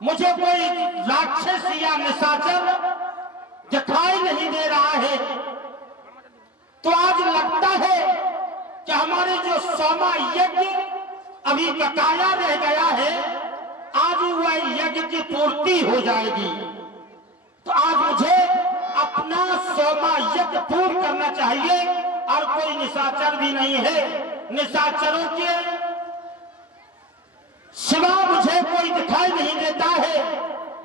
मुझे कोई राक्षस या निशाचर दिखाई नहीं दे रहा है। तो आज लगता है कि हमारे जो सोमा यज्ञ अभी बकाया रह गया है, आज वह यज्ञ की पूर्ति हो जाएगी। तो आज मुझे अपना सोमा यज्ञ पूर्ण करना चाहिए और कोई निशाचर भी नहीं है। निशाचरों के सिवा मुझे कोई दिखाई नहीं देता है।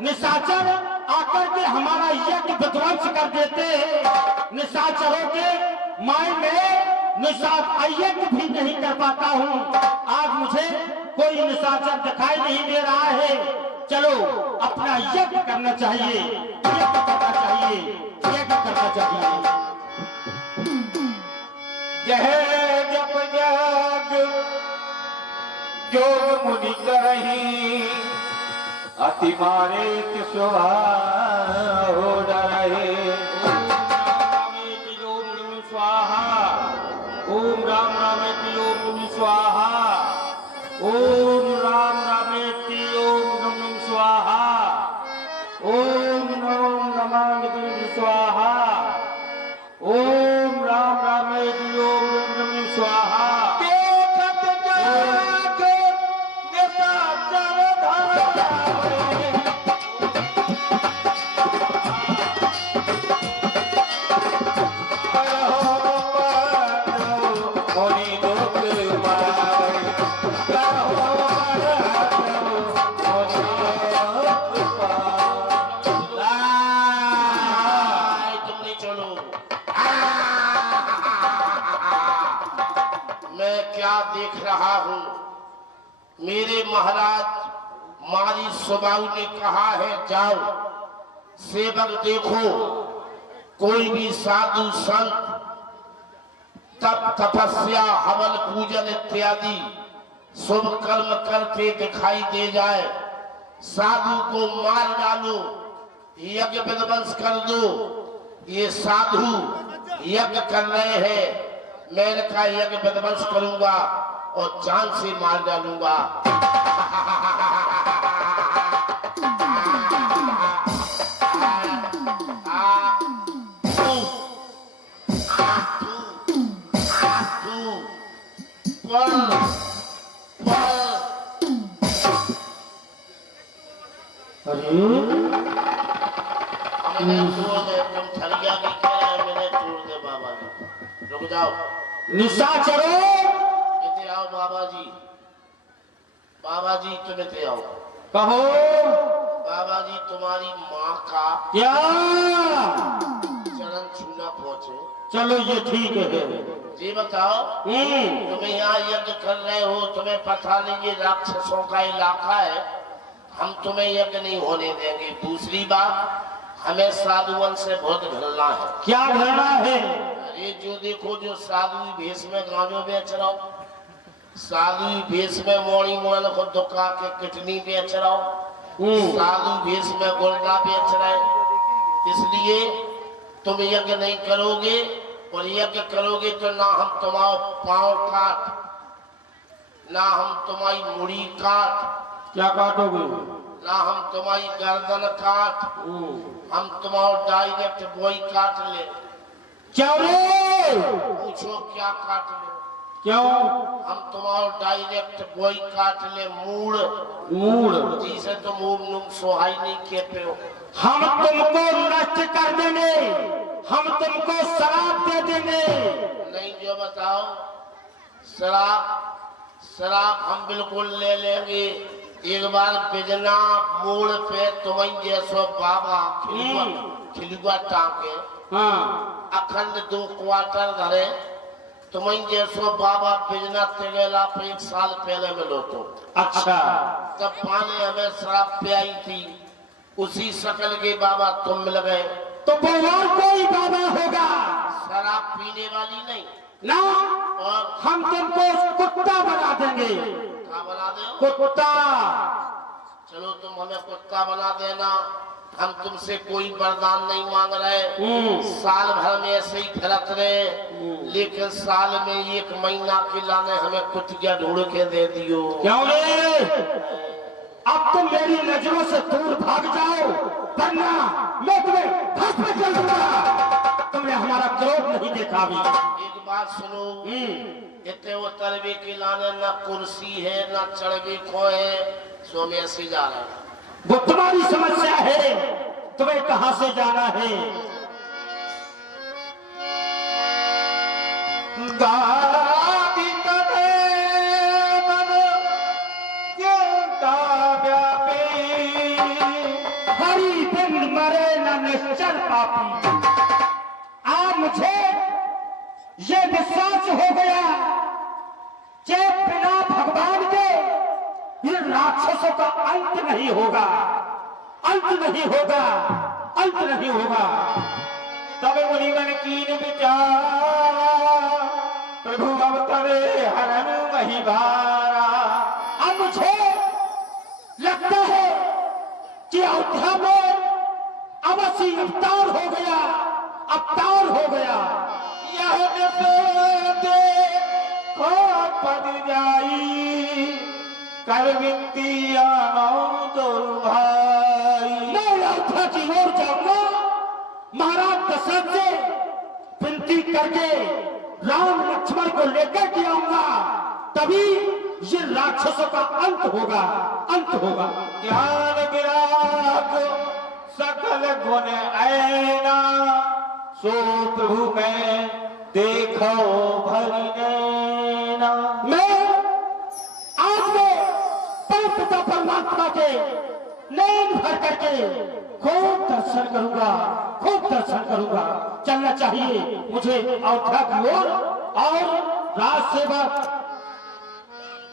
निशाचर आकर के हमारा यज्ञ विध्वंस कर देते हैं। निशाचरों के माय में यज्ञ भी नहीं कर पाता हूँ। आज मुझे कोई निशाचर दिखाई नहीं दे रहा है। चलो अपना यज्ञ करना चाहिए, यज्ञ करना चाहिए, यज्ञ करना चाहिए। यह जप जग योग मुनि करही, अति मारे स्वभाव हो डरहे। ओम राम रामेति ओम नमः स्वाहा। ओम राम रामेति ओम नमः स्वाहा। ओम नमः स्वाहा। ओम राम रामेति ओम नमः स्वाहा। देख रहा हूं, मेरे महाराज मारी स्वभाव ने कहा है जाओ सेवक देखो, कोई भी साधु संत तप तपस्या हवन पूजन इत्यादि शुभ कर्म करते दिखाई दे जाए, साधु को मार डालो, यज्ञ विध्वंस कर दो। ये साधु यज्ञ कर रहे हैं, मैंने कहा यज्ञ विध्वंस करूंगा और जान से मार डालूंगा। तुम थलिया भी क्या मैंने छोड़ दे बाबा जी, रुक जाओ। निशाचरों इधर आओ बाबा जी, बाबा जी तुम इधर आओ। कहो बाबा जी तुम्हारी माँ का क्या चरण छूना पहुंचे। चलो ये ठीक है। जी बताओ, तुम्हें यहाँ यज्ञ कर रहे हो, तुम्हें पता नहीं ये राक्षसों का इलाका है, हम तुम्हें यज्ञ नहीं होने देंगे। दूसरी बात, हमें साधुवन से बहुत घृणा है। क्या घृणा है? अरे जो देखो, जो साधु भेष में गांजो बेच रहा हो, साधु भेष में मोड़ी मोड़ को दुका के किडनी बेच रहा हो, साधु भेष में गुर्दा बेच रहे, इसलिए तुम यज्ञ नहीं करोगे। और यज्ञ करोगे तो ना हम तुम्हारा पांव काट, ना हम तुम्हारी मुड़ी काट। क्या काटोगे? ना हम तुम्हारी गर्दन काट, हम तुम्हारा डायरेक्ट गोई काट ले। क्यों रे? पूछो क्या काट ले? क्यों? हम तुम्हारा डायरेक्ट गोई काट ले, मूड़ मूड़ जिसे तुम ओम नुम सोहाई नहीं कहते हो। हम तुमको नष्ट कर देंगे, हम तुमको शराब दे देंगे। नहीं, जो बताओ, शराब हम बिल्कुल ले लेंगे। एक बार बिजना मोड़ पे तुम्हें जैसो बाबा खिलुआ टांके, हाँ, अखंड 2 क्वार्टर धरे, तुम्हें जैसो बाबा बिजना तेगेला पे 1 साल पहले मिलो तो। अच्छा, तब पाने हमें शराब पियाई थी, उसी शकल के बाबा तुम मिल गए। तो वो और कोई बाबा होगा, शराब पीने वाली नहीं ना। और हम तुमको कुत्ता बना देंगे। क्या बना दे? कुत्ता। चलो तुम हमें कुत्ता बना देना, हम तुमसे कोई वरदान नहीं मांग रहे। साल भर में ऐसे ही फिरत रहे, लेकिन साल में 1 महीना के लाने हमें कुतिया ढूंढ के दे दियो। क्यों रे? अब तुम मेरी नजरों से दूर भाग जाओ, वरना मैं तुम्हें हाथ में चल दूंगा। तुमने हमारा क्रोध नहीं देखा अभी। एक बात सुनो, इतने वो तरबे के लाने ना कुर्सी है ना चढ़वे को है, सो में ऐसे जा रहा है। वो तुम्हारी समस्या है, तुम्हें कहां से जाना है। गादी तने मन चिंता व्यापी, हरि बिन मरे न निश्चल पापी। आज मुझे ये विश्वास हो गया कि बिना भगवान के ये राक्षसों का अंत नहीं होगा, अंत नहीं होगा, अंत नहीं होगा। तब मुनिवन कीन विचार, प्रभु अवतरे हरन वही भारा। अब मुझे लगता है कि अयोध्या में अवश्य अवतार हो गया, अवतार हो गया। यह देखो पद जाई, कर विनती आनो दुर्भाई। मैं अयोध्या की ओर जाऊंगा, महाराज दशरथ से विनती करके राम लक्ष्मण को लेकर के आऊंगा, तभी ये राक्षसों का अंत होगा, अंत होगा। ज्ञान विराग सकल गुण ऐना, सो प्रभु में देखो भरी नैना। मैं आज में परम पिता परमात्मा के नैन भर करके खूब दर्शन करूंगा, खूब दर्शन करूंगा। चलना चाहिए मुझे अयोध्या की ओर। और राज सेवक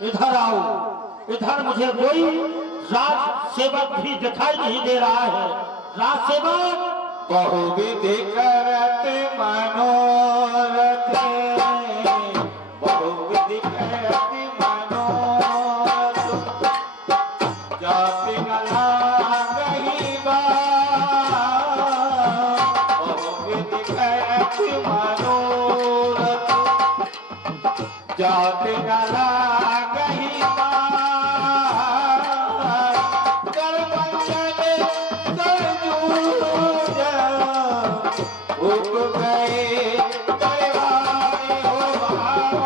इधर आओ, इधर मुझे कोई राज सेवक भी दिखाई नहीं दे रहा है। राज सेवक बहुविधि करत मनोरथ, बहुविधि करत मनोरथ, जाति न लागहि बार, बहुविधि करत मनोरथ, जाति न लागहि बार, कर पंचन कर जूझ, उब गए दरबार हो बाबा,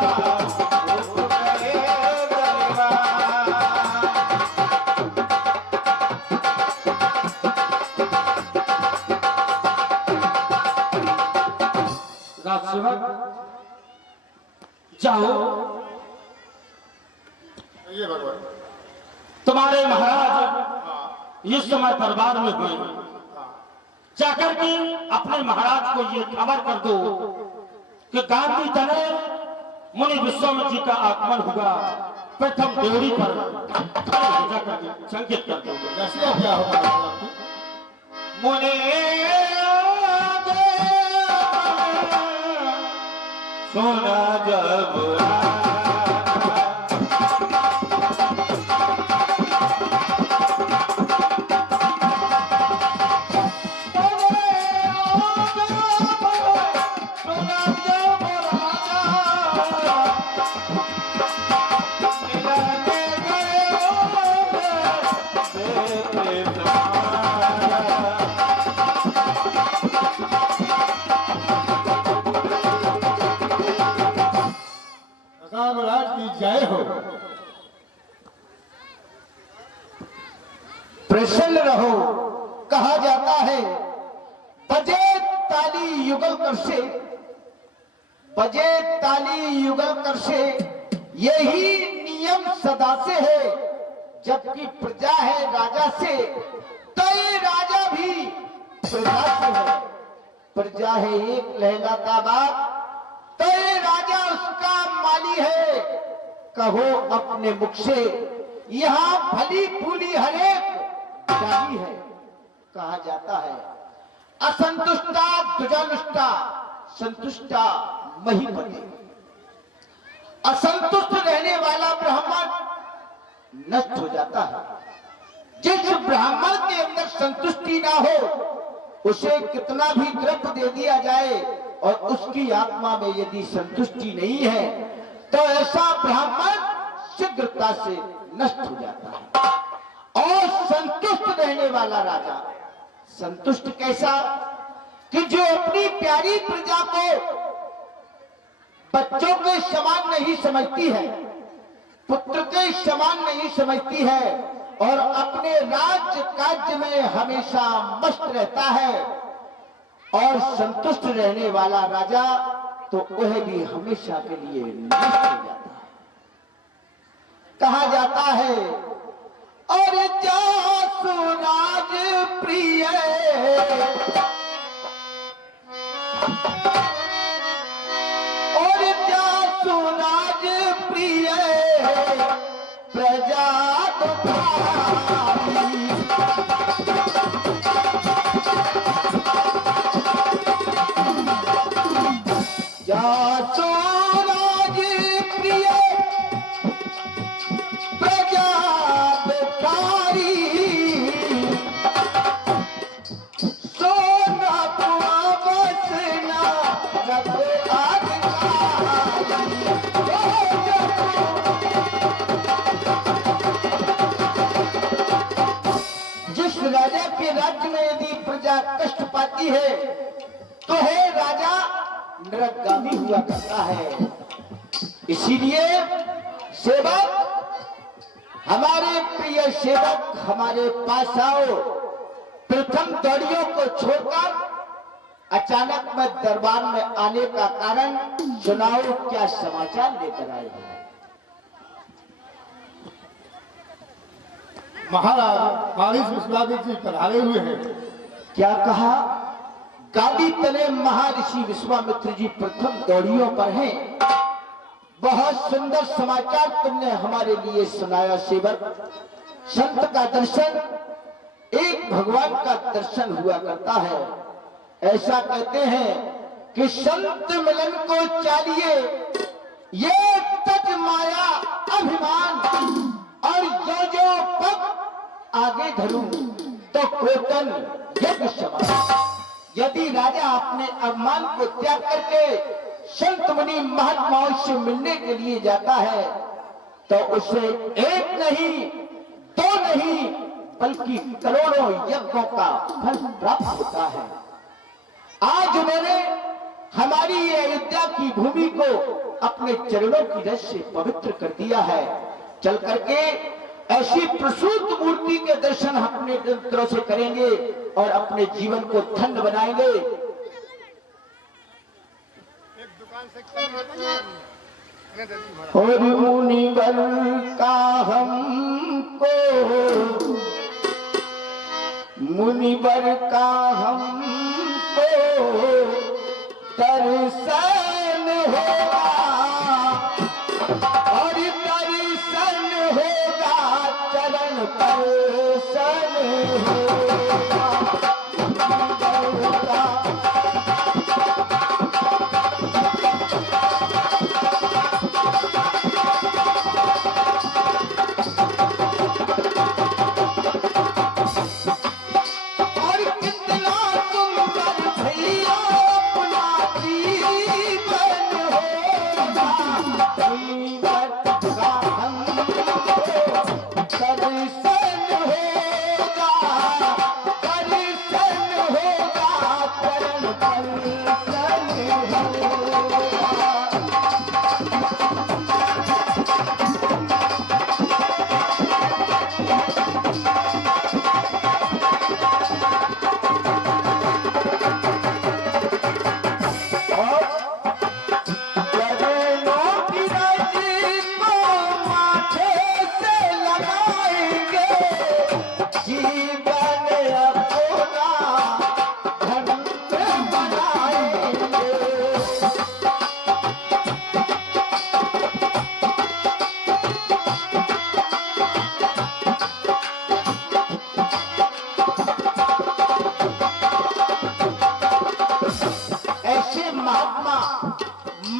उब गए दरबार। राज सेवक जाओ, ये भगवान तुम्हारे महाराज इस समय दरबार में हुए, जाकर के अपने महाराज को ये खबर कर दो कि गांधी तने मुनि विश्वामित्र जी का आगमन होगा। प्रथम देवरी पर खड़े हो जाकर के संकेत कर दो। कैसे क्या होगा? मुने सुना जब महाराज की जय हो। प्रसन्न रहो। कहा जाता है बजे ताली युगल कर से, बजे ताली युगल कर से, यही नियम सदा से है। जबकि प्रजा है राजा से, तो ये राजा भी प्रजा से है। प्रजा है एक लहला का बाप, तो ये राजा उसका माली है। कहो अपने मुख से, यहाँ भली फूली हरेक जाली है। कहा जाता है असंतुष्टा दुजानुष्टा, संतुष्टा महीपति। असंतुष्ट रहने वाला ब्राह्मण नष्ट हो जाता है। जिस ब्राह्मण के अंदर संतुष्टि ना हो, उसे कितना भी द्रव्य दे दिया जाए और उसकी आत्मा में यदि संतुष्टि नहीं है, तो ऐसा ब्राह्मण शीघ्रता से नष्ट हो जाता है। रहने वाला राजा। संतुष्ट कैसा कि जो अपनी प्यारी प्रजा को बच्चों के समान नहीं समझती है, पुत्र के समान नहीं समझती है और अपने राज्य काज में हमेशा मस्त रहता है और संतुष्ट रहने वाला राजा, तो वह भी हमेशा के लिए नष्ट हो जाता है। कहा जाता है और जासु राज प्रिय, और जासु राज प्रिय प्रजा दुखारी। जासु राज प्रिय प्रजा दुखारी, सोना कुआ बसना रब आगकारी। जिस राजा के राज्य में यदि प्रजा कष्ट पाती है तो है राजा नरकगामी हुआ करता है। इसीलिए सेवक, हमारे प्रिय सेवक हमारे पास आओ। प्रथम दौड़ियों को छोड़कर अचानक मैं दरबार में आने का कारण सुनाओ, क्या समाचार लेकर आए हैं? महाराज महर्षि विश्वामित्र जी पधारे हुए हैं। क्या कहा? गादी तले महर्षि विश्वामित्र जी प्रथम दौड़ियों पर हैं। बहुत सुंदर समाचार तुमने हमारे लिए सुनाया सेवक। संत का दर्शन एक भगवान का दर्शन हुआ करता है। ऐसा कहते हैं कि संत मिलन को चाहिए ये तज माया अभिमान, और जो पग आगे धरूं तो कोटन यज्ञ समान। यदि राजा अपने अभिमान को त्याग करके संत मुनि महात्माओं से मिलने के लिए जाता है तो उसे एक नहीं, दो नहीं, बल्कि करोड़ों यज्ञों का फल प्राप्त होता है। आज उन्होंने हमारी ये अयोध्या की भूमि को अपने चरणों की रस से पवित्र कर दिया है। चल करके ऐसी प्रसूत मूर्ति के दर्शन अपने नेत्रों से करेंगे और अपने जीवन को धन्य बनाएंगे। और मुनिवर का हमको, मुनिवर का हमको दर्शन होगा, और दर्शन होगा चरण दर्शन होगा।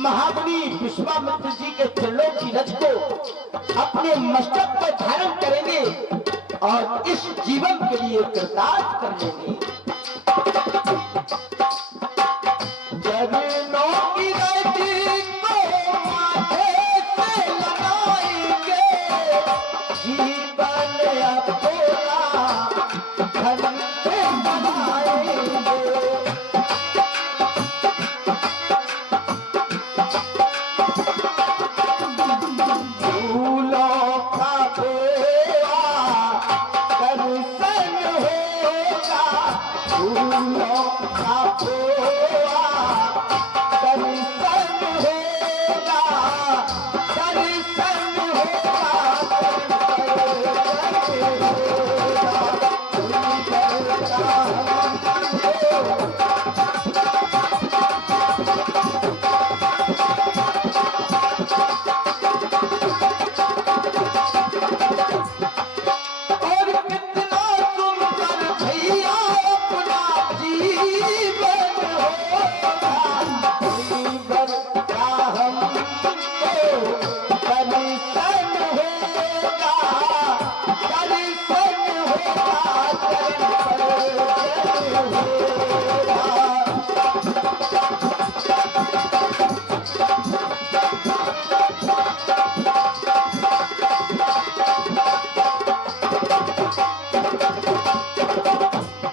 महामुनि विश्वामित्र जी के चरणों की रज को अपने मस्तक पर धारण करेंगे और इस जीवन के लिए कृतार्थ कर लेंगे। चरणों की रज को माथे से लगाएंगे, जीवन अपना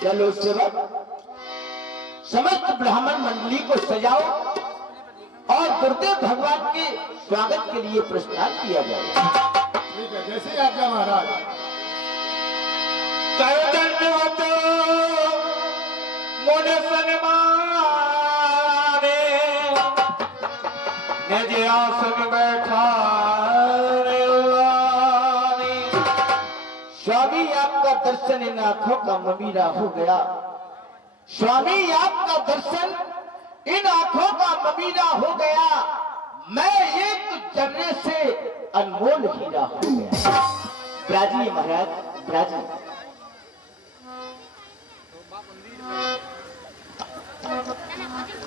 चलो सेवक, समस्त ब्राह्मण मंडली को सजाओ और गुरुदेव भगवान के स्वागत के लिए प्रस्थान किया जाए। ठीक है, जैसे ही आज्ञा महाराज। दंडवत मुझे सन्माने निज आसन बैठा स्वामी आपका दर्शन इन आंखों का ममीरा हो गया। स्वामी आपका दर्शन इन आंखों का ममीरा हो गया। मैं एक जर्रे से अनमोल हीरा हो गया। ब्राजी महाराज, ब्राजी।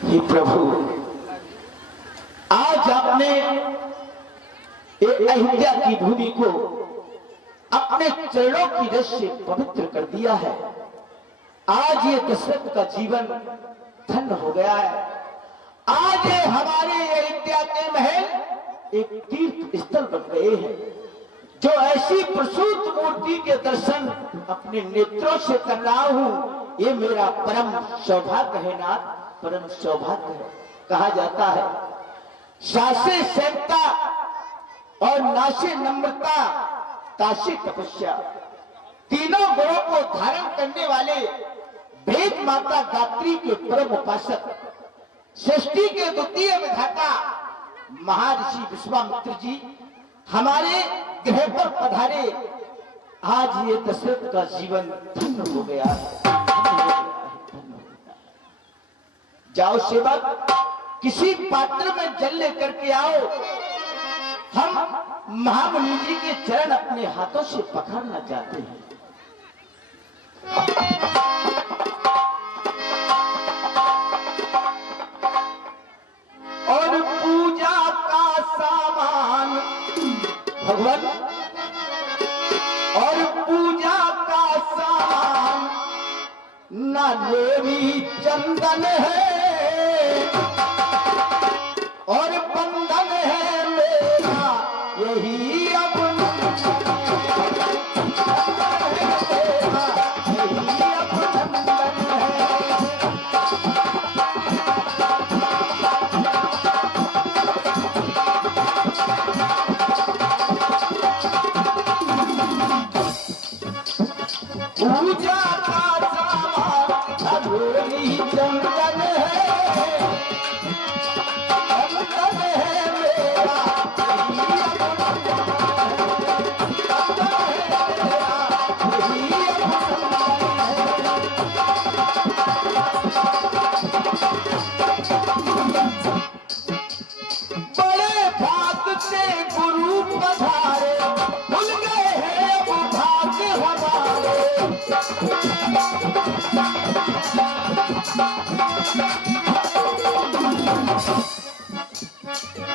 हे प्रभु, आज आपने अयोध्या की भूमि को अपने चरणों की रस से पवित्र कर दिया है। आज ये दशरथ का जीवन धन्य हो गया है। आज ये हमारे अयोध्या के महल एक तीर्थ स्थल बन गए हैं। जो ऐसी प्रसूत मूर्ति के दर्शन अपने नेत्रों से कर रहा हूं, ये मेरा परम सौभाग्य है नाथ, परम सौभाग्य है। कहा जाता है सासे सैंता और नासे नम्रता ताशी तपस्या, तीनों गुणों को धारण करने वाले वेद माता गात्री के परम उपासक, सृष्टि के द्वितीय विधाता महर्षि विश्वामित्र जी हमारे ग्रह पर पधारे। आज ये दशरथ का जीवन धन्य हो गया है। जाओ सेवक, किसी पात्र में जल लेकर के आओ। हम महामुनि जी के चरण अपने हाथों से पकड़ना चाहते हैं। और पूजा का सामान भगवान, और पूजा का सामान ना देवी चंदन है और बंधन है मेरा यही अब पूजा का सामान अधूरी चंदन है, चंदन है मेरा बड़े भाग से गुरु पधारे, भूल गए हैं वो भाग्य हमारे।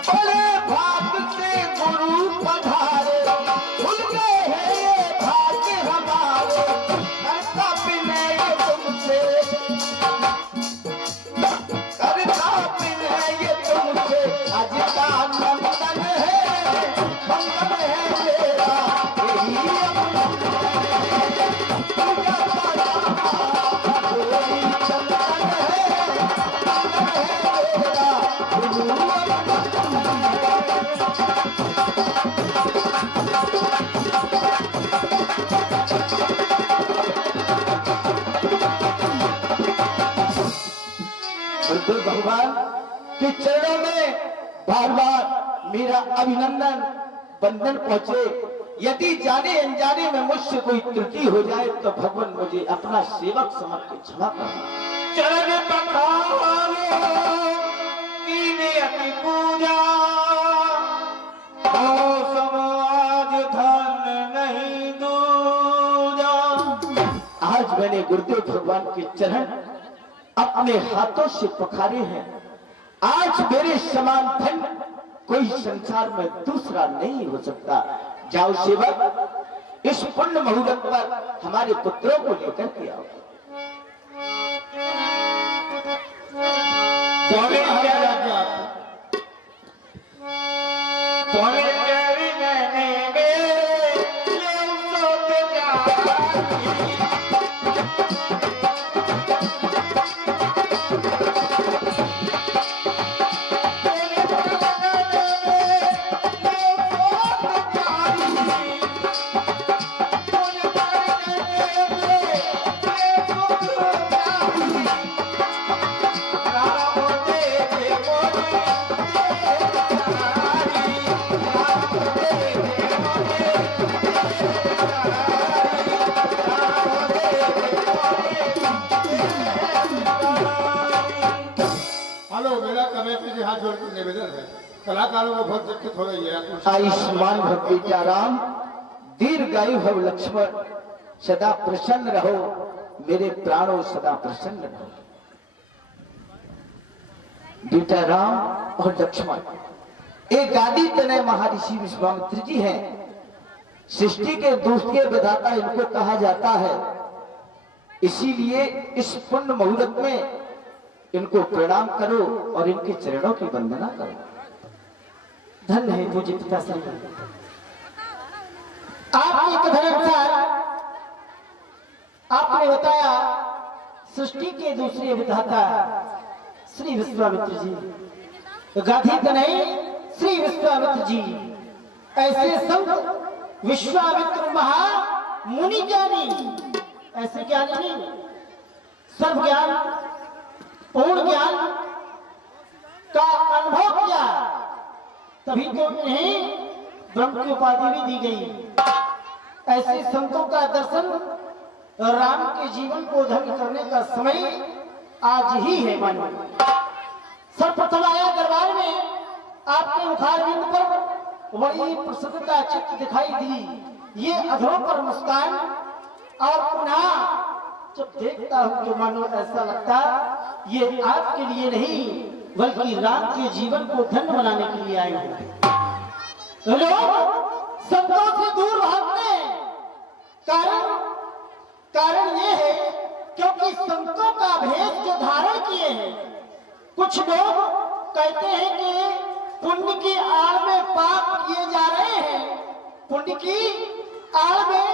बड़े भाग से गुरु पधारे, भूल गए हैं ये भाग्य हमारे। करता विनय तुमसे, करता विनय तुमसे, आज का नंदन है, बंधन है मेरा यही पूजा का अधूरी चंदन है, बंधन है मेरा बुद्ध भगवान के चरणों में बार बार मेरा अभिनंदन बंधन पहुंचे। यदि जाने अनजाने में मुझसे कोई त्रुटि हो जाए तो भगवान मुझे अपना सेवक समझ के क्षमा करना। चरण पखारो कीने अति पूजा हो समाज धन नहीं दूजा। आज मैंने गुरुदेव भगवान के चरण अपने हाथों से पखारे हैं। आज मेरे समान धन कोई संसार में दूसरा नहीं हो सकता। जाओ सेवक, इस पुण्य मुहूर्त पर हमारे पुत्रों को लेकर के आओ। बोले क्या बोले तेरी मैंने ले सोच जा हेलो, मेरा कमेटी से हाथ जोड़ के निवेदन है, कलाकारों को बहुत दिक्कत हो रही है। आयुष्मान भव बेचाराम, दीर्घायु भव लक्ष्मण, सदा प्रसन्न रहो मेरे प्राणों, सदा प्रसन्न रहो। बेटा राम और लक्ष्मण, एक गादी तनय महर्षि विश्वामित्र जी हैं। सृष्टि के दूसरे विधाता इनको कहा जाता है। इसीलिए इस पुण्य मुहूर्त में इनको प्रणाम करो और इनके चरणों की वंदना करो। धन्य है पूज्य पिताश्री, आपके कथन अनुसार आपने बताया सृष्टि के दूसरे विधाता श्री विश्वामित्र जी, गाधी तनय श्री विश्वामित्र जी, ऐसे संत विश्वामित्र महा मुनि ज्ञानी, ऐसे ज्ञानी नहीं, सर्व ज्ञान पूर्ण ज्ञान का अनुभव किया, तभी तो इन्हें ब्रह्म की उपाधि भी दी गई। ऐसे संतों का दर्शन राम के जीवन को धन्य करने का समय आज ही है। मन सर्वप्रथम आया दरबार में, आपके मुखारविंद पर बड़ी प्रसन्नता चित्त दिखाई दी, ये अधरों पर मुस्कान, और पुनः जब देखता हूं तो मानो ऐसा लगता ये आपके लिए नहीं बल्कि राम के जीवन को धन्य बनाने के लिए आए हैं। लोग संतों से दूर भागते हैं, कारण ये है क्योंकि संतों का भेद जो धारण किए हैं। कुछ लोग कहते हैं कि पुण्य की आड़ में पाप किए जा रहे हैं, पुण्य की आड़ में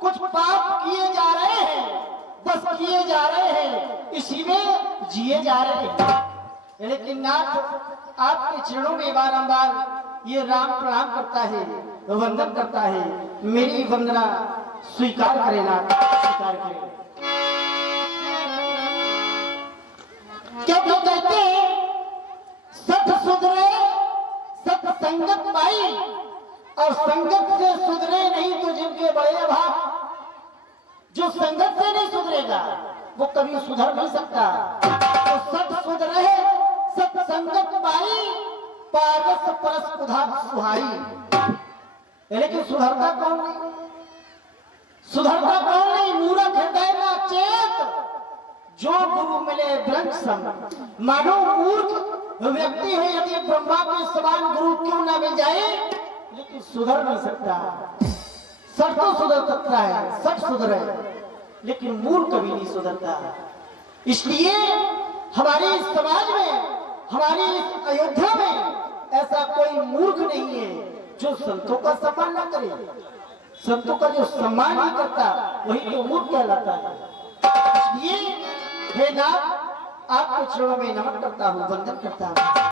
कुछ पाप किए जा रहे हैं, बस किए जा रहे हैं, इसी में जिए जा रहे हैं। लेकिन नाथ आपके चरणों में बारंबार ये राम प्रणाम करता है, वंदन करता है, मेरी वंदना स्वीकार करें नाथ, स्वीकार करें। क्योंकि कहते हैं सत सुधरे सत संगत पाई, और संगत से सुधरे नहीं तो जिनके बड़े अभाव। जो संगत से नहीं सुधरेगा वो कभी सुधर नहीं सकता। तो सत सुधरे सत संगत पाई, पारस परस उधा सुहाई। लेकिन सुधरता कौन नहीं, सुधरता कौन नहीं? मूर्ख हृदय का चेत, जो गुरु मिले ब्रह्म सम। मानो मूर्ख व्यक्ति है, यदि ब्रह्मा के समान गुरु क्यों ना मिल जाए, लेकिन सुधर नहीं सकता। सट तो सुधर सकता है, सट सुधरे, लेकिन मूर्ख कभी नहीं सुधरता। इसलिए हमारे इस समाज में, हमारी इस अयोध्या में ऐसा कोई मूर्ख नहीं है जो संतों का सम्मान न करे। संतों का जो सम्मान नहीं करता वही तो मूर्ख कहलाता है। इसलिए हे नाथ, आपके चरणों में नमन करता हूँ, वंदन करता हूँ।